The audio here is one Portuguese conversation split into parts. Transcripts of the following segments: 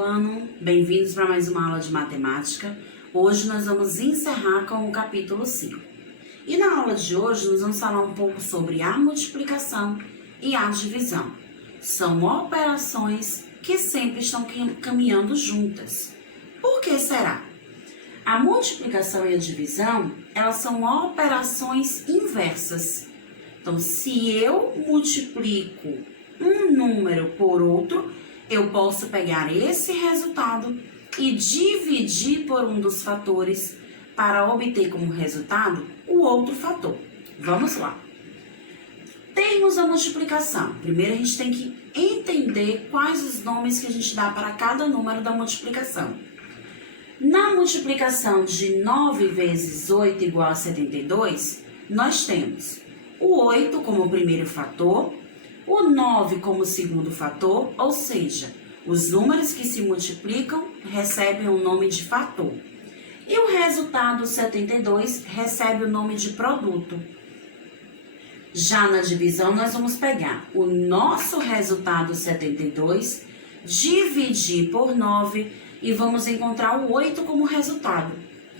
ano, bem-vindos para mais uma aula de matemática. Hoje nós vamos encerrar com o capítulo 5. E na aula de hoje nós vamos falar um pouco sobre a multiplicação e a divisão. São operações que sempre estão caminhando juntas. Por que será? A multiplicação e a divisão, elas são operações inversas. Então, se eu multiplico um número por outro, eu posso pegar esse resultado e dividir por um dos fatores para obter como resultado o outro fator. Vamos lá. Temos a multiplicação. Primeiro a gente tem que entender quais os nomes que a gente dá para cada número da multiplicação. Na multiplicação de 9 vezes 8 igual a 72, nós temos o 8 como primeiro fator, o 9 como segundo fator, ou seja, os números que se multiplicam recebem o nome de fator. E o resultado 72 recebe o nome de produto. Já na divisão, nós vamos pegar o nosso resultado 72, dividir por 9 e vamos encontrar o 8 como resultado.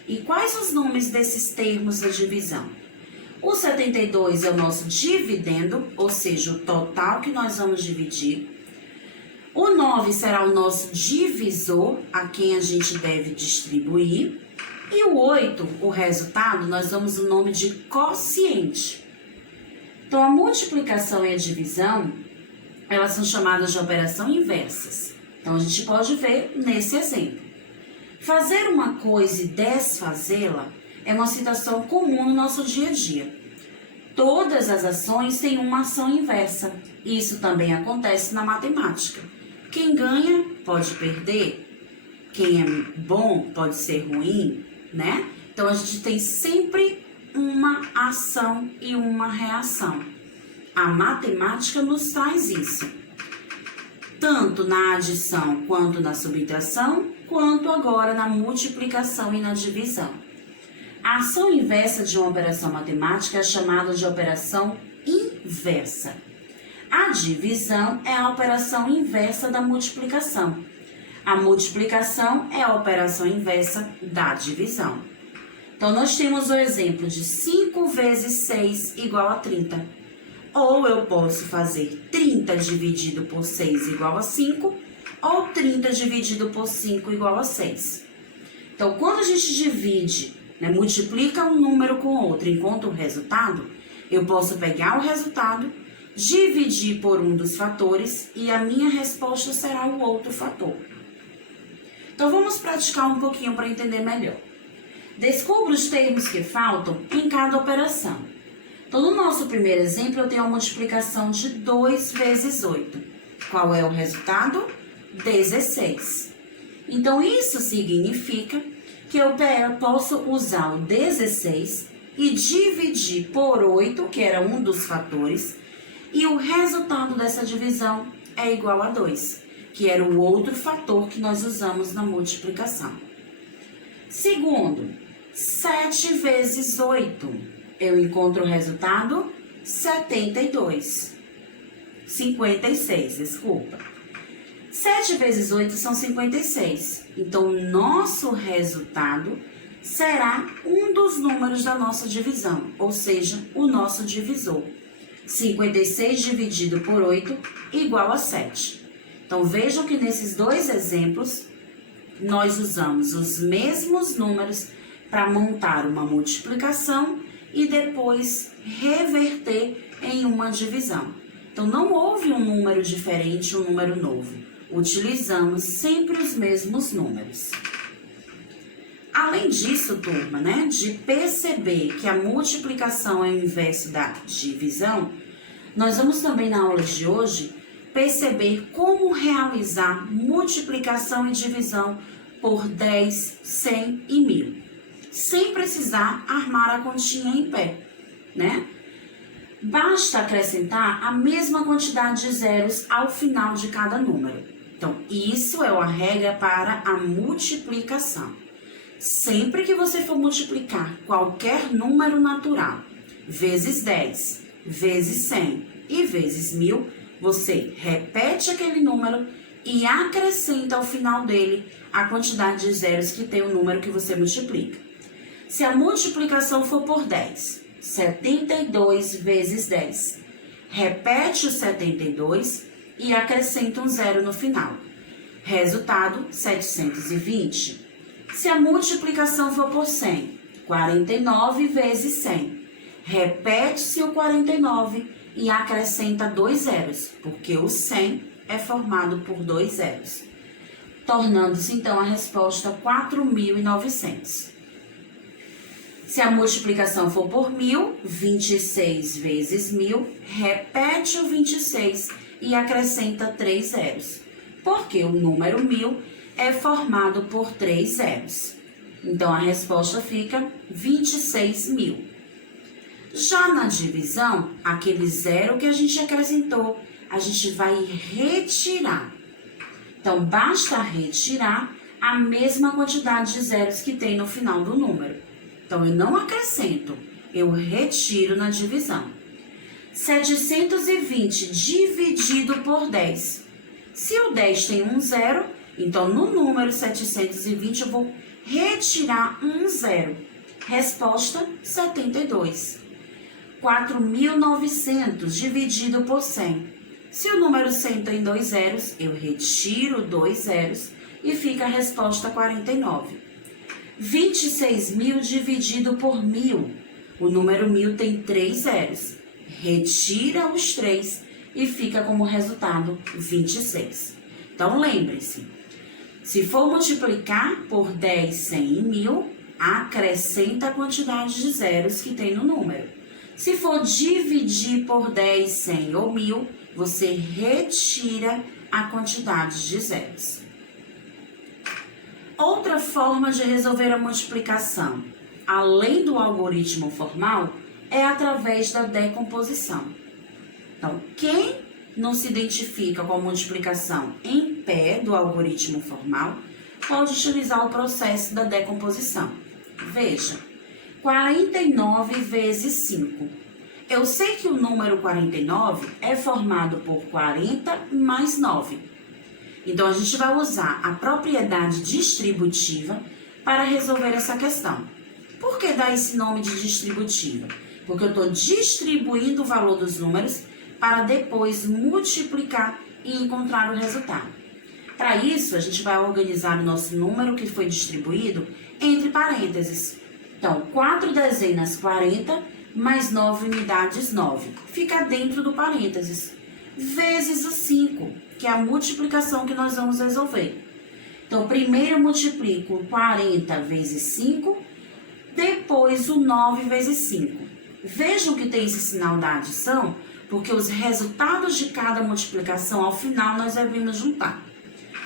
E quais os nomes desses termos da divisão? O 72 é o nosso dividendo, ou seja, o total que nós vamos dividir. O 9 será o nosso divisor, a quem a gente deve distribuir. E o 8, o resultado, nós damos o nome de quociente. Então, a multiplicação e a divisão, elas são chamadas de operação inversas. Então, a gente pode ver nesse exemplo. Fazer uma coisa e desfazê-la é uma situação comum no nosso dia a dia. Todas as ações têm uma ação inversa. Isso também acontece na matemática. Quem ganha pode perder, quem é bom pode ser ruim, né? Então, a gente tem sempre uma ação e uma reação. A matemática nos traz isso. Tanto na adição quanto na subtração, quanto agora na multiplicação e na divisão. A ação inversa de uma operação matemática é chamada de operação inversa. A divisão é a operação inversa da multiplicação. A multiplicação é a operação inversa da divisão. Então, nós temos o exemplo de 5 vezes 6 igual a 30. Ou eu posso fazer 30 dividido por 6 igual a 5, ou 30 dividido por 5 igual a 6. Então, quando a gente divide, multiplica um número com outro, encontra o resultado, eu posso pegar o resultado, dividir por um dos fatores e a minha resposta será o outro fator. Então, vamos praticar um pouquinho para entender melhor. Descubra os termos que faltam em cada operação. Então, no nosso primeiro exemplo, eu tenho a multiplicação de 2 vezes 8. Qual é o resultado? 16. Então, isso significa que eu posso usar o 16 e dividir por 8, que era um dos fatores, e o resultado dessa divisão é igual a 2, que era o outro fator que nós usamos na multiplicação. Segundo, 7 vezes 8, eu encontro o resultado 56, desculpa. 7 vezes 8 são 56. Então, o nosso resultado será um dos números da nossa divisão, ou seja, o nosso divisor. 56 dividido por 8 igual a 7. Então, vejam que nesses dois exemplos, nós usamos os mesmos números para montar uma multiplicação e depois reverter em uma divisão. Então, não houve um número diferente, um número novo. Utilizamos sempre os mesmos números. Além disso, turma, de perceber que a multiplicação é o inverso da divisão, nós vamos também na aula de hoje perceber como realizar multiplicação e divisão por 10, 100 e 1000, sem precisar armar a continha em pé, Basta acrescentar a mesma quantidade de zeros ao final de cada número. Então, isso é uma regra para a multiplicação. Sempre que você for multiplicar qualquer número natural, vezes 10, vezes 100 e vezes 1000, você repete aquele número e acrescenta ao final dele a quantidade de zeros que tem o número que você multiplica. Se a multiplicação for por 10, 72 vezes 10. Repete o 72 e acrescenta um zero no final. Resultado, 720. Se a multiplicação for por 100, 49 vezes 100. Repete-se o 49 e acrescenta 2 zeros, porque o 100 é formado por 2 zeros, tornando-se então a resposta 4.900. Se a multiplicação for por 1.000, 26 vezes 1.000, repete o 26 e acrescenta 3 zeros, porque o número 1.000 é formado por 3 zeros. Então, a resposta fica 26.000. Já na divisão, aquele zero que a gente acrescentou, a gente vai retirar. Então, basta retirar a mesma quantidade de zeros que tem no final do número. Então, eu não acrescento, eu retiro na divisão. 720 dividido por 10. Se o 10 tem um zero, então no número 720 eu vou retirar um zero. Resposta, 72. 4.900 dividido por 100. Se o número 100 tem 2 zeros, eu retiro 2 zeros e fica a resposta 49. 26.000 dividido por 1.000. O número 1.000 tem 3 zeros. Retira os 3 e fica como resultado 26. Então, lembre-se, se for multiplicar por 10, 100 e 1.000, acrescenta a quantidade de zeros que tem no número. Se for dividir por 10, 100 ou 1.000, você retira a quantidade de zeros. Outra forma de resolver a multiplicação, além do algoritmo formal, é através da decomposição. Então, quem não se identifica com a multiplicação em pé do algoritmo formal, pode utilizar o processo da decomposição. Veja, 49 vezes 5. Eu sei que o número 49 é formado por 40 mais 9. Então, a gente vai usar a propriedade distributiva para resolver essa questão. Por que dar esse nome de distributiva? Porque eu estou distribuindo o valor dos números para depois multiplicar e encontrar o resultado. Para isso, a gente vai organizar o nosso número que foi distribuído entre parênteses. Então, 4 dezenas 40 mais 9 unidades 9. Fica dentro do parênteses. Vezes o 5, que é a multiplicação que nós vamos resolver. Então, primeiro eu multiplico 40 vezes 5, depois o 9 vezes 5. Vejam que tem esse sinal da adição, porque os resultados de cada multiplicação, ao final, nós devemos juntar.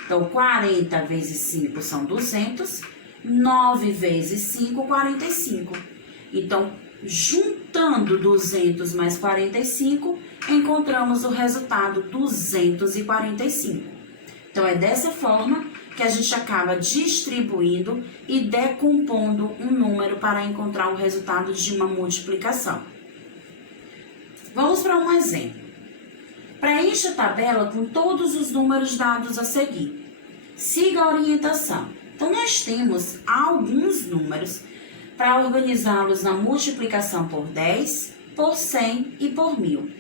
Então, 40 vezes 5 são 200, 9 vezes 5, 45. Então, juntando 200 mais 45, encontramos o resultado 245. Então, é dessa forma que a gente acaba distribuindo e decompondo um número para encontrar o resultado de uma multiplicação. Vamos para um exemplo. Preencha a tabela com todos os números dados a seguir. Siga a orientação. Então, nós temos alguns números para organizá-los na multiplicação por 10, por 100 e por 1.000.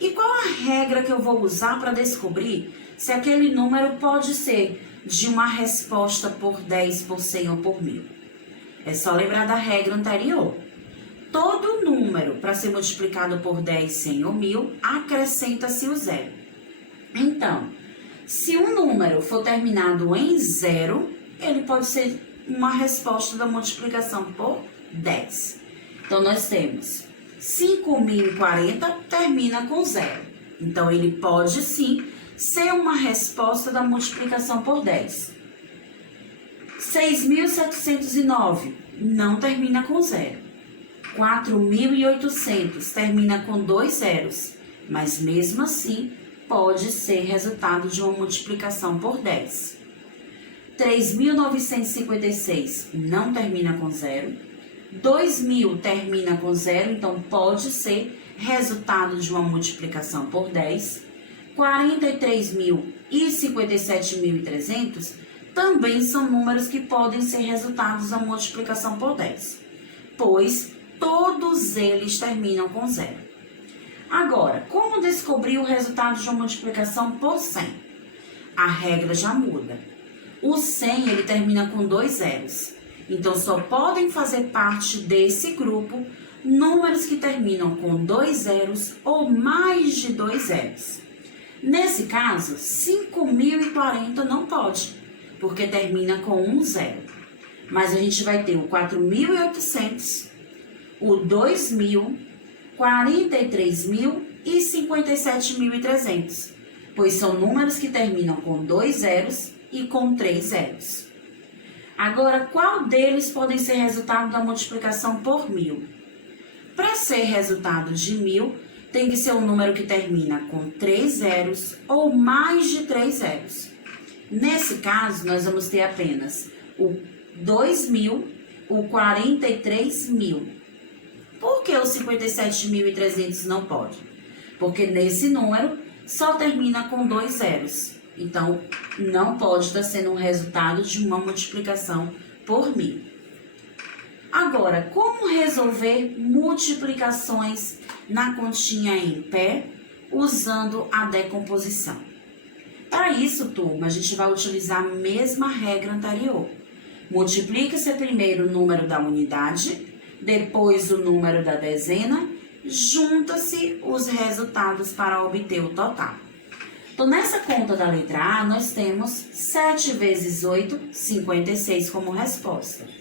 E qual a regra que eu vou usar para descobrir se aquele número pode ser de uma resposta por 10, por 100 ou por 1.000? É só lembrar da regra anterior. Todo número para ser multiplicado por 10, 100 ou 1.000, acrescenta-se o zero. Então, se um número for terminado em zero, ele pode ser uma resposta da multiplicação por 10. Então, nós temos 5.040 termina com zero. Então, ele pode sim ser uma resposta da multiplicação por 10. 6.709 não termina com zero. 4.800 termina com 2 zeros, mas mesmo assim pode ser resultado de uma multiplicação por 10. 3.956 não termina com zero. 2.000 termina com zero, então pode ser resultado de uma multiplicação por 10. 43.000 e 57.300 também são números que podem ser resultados da multiplicação por 10, pois todos eles terminam com zero. Agora, como descobrir o resultado de uma multiplicação por 100? A regra já muda. O 100 ele termina com 2 zeros, então só podem fazer parte desse grupo números que terminam com 2 zeros ou mais de 2 zeros. Nesse caso, 5.040 não pode, porque termina com 1 zero. Mas a gente vai ter o 4.800, o 2.000, 43.000 e 57.300, pois são números que terminam com 2 zeros e com 3 zeros. Agora, qual deles podem ser resultado da multiplicação por 1.000? Para ser resultado de 1.000, tem que ser um número que termina com 3 zeros ou mais de 3 zeros. Nesse caso, nós vamos ter apenas o 2.000, o 43.000. Por que o 57.300 não pode? Porque nesse número só termina com 2 zeros. Então, não pode estar sendo um resultado de uma multiplicação por 1.000. Agora, como resolver multiplicações na continha em pé usando a decomposição? Para isso, turma, a gente vai utilizar a mesma regra anterior. Multiplica-se primeiro o número da unidade, depois o número da dezena, junta-se os resultados para obter o total. Então, nessa conta da letra A, nós temos 7 vezes 8, 56 como resposta.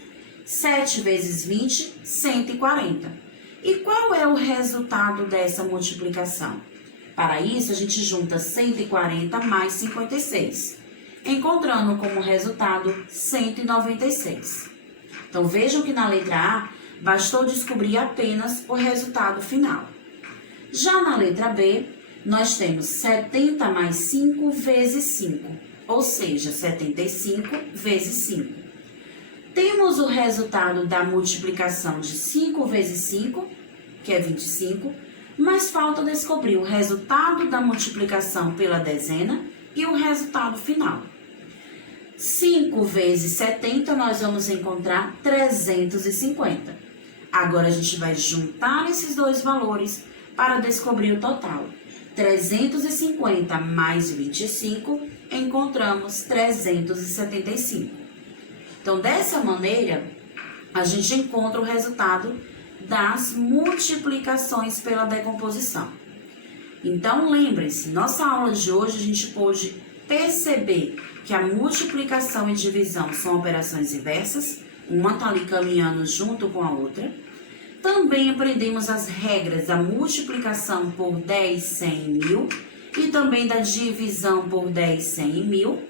7 vezes 20, 140. E qual é o resultado dessa multiplicação? Para isso, a gente junta 140 mais 56, encontrando como resultado 196. Então, vejam que na letra A, bastou descobrir apenas o resultado final. Já na letra B, nós temos 70 mais 5 vezes 5, ou seja, 75 vezes 5. Temos o resultado da multiplicação de 5 vezes 5, que é 25, mas falta descobrir o resultado da multiplicação pela dezena e o resultado final. 5 vezes 70, nós vamos encontrar 350. Agora, a gente vai juntar esses dois valores para descobrir o total. 350 mais 25, encontramos 375. Então, dessa maneira, a gente encontra o resultado das multiplicações pela decomposição. Então, lembrem-se, nossa aula de hoje a gente pôde perceber que a multiplicação e divisão são operações inversas, uma está ali caminhando junto com a outra. Também aprendemos as regras da multiplicação por 10, 100 e 1.000 e também da divisão por 10, 100 e 1.000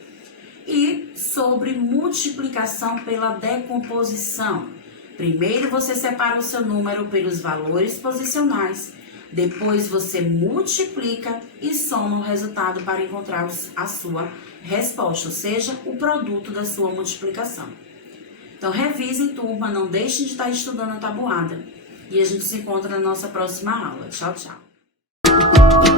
e sobre multiplicação pela decomposição. Primeiro você separa o seu número pelos valores posicionais, depois você multiplica e soma o resultado para encontrar a sua resposta, ou seja, o produto da sua multiplicação. Então, revisem, turma, não deixem de estar estudando a tabuada. E a gente se encontra na nossa próxima aula. Tchau, tchau.